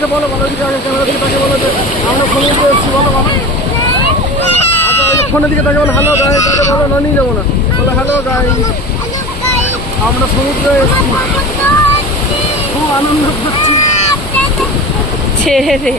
আচ্ছা বলো বলো, দিকে আগে ক্যামেরা দিকে তাকে বলো যে আমরা সমুদ্রে এসেছি, বলো বাবা। আচ্ছা ফোনের দিকে তাকে বলো হ্যালো গাইস, তাকে বলো না নিয়ে যাবো না, বলো হ্যালো গাইস আমরা সমুদ্রে এসেছি, খুব আনন্দ করছি। ছেড়ে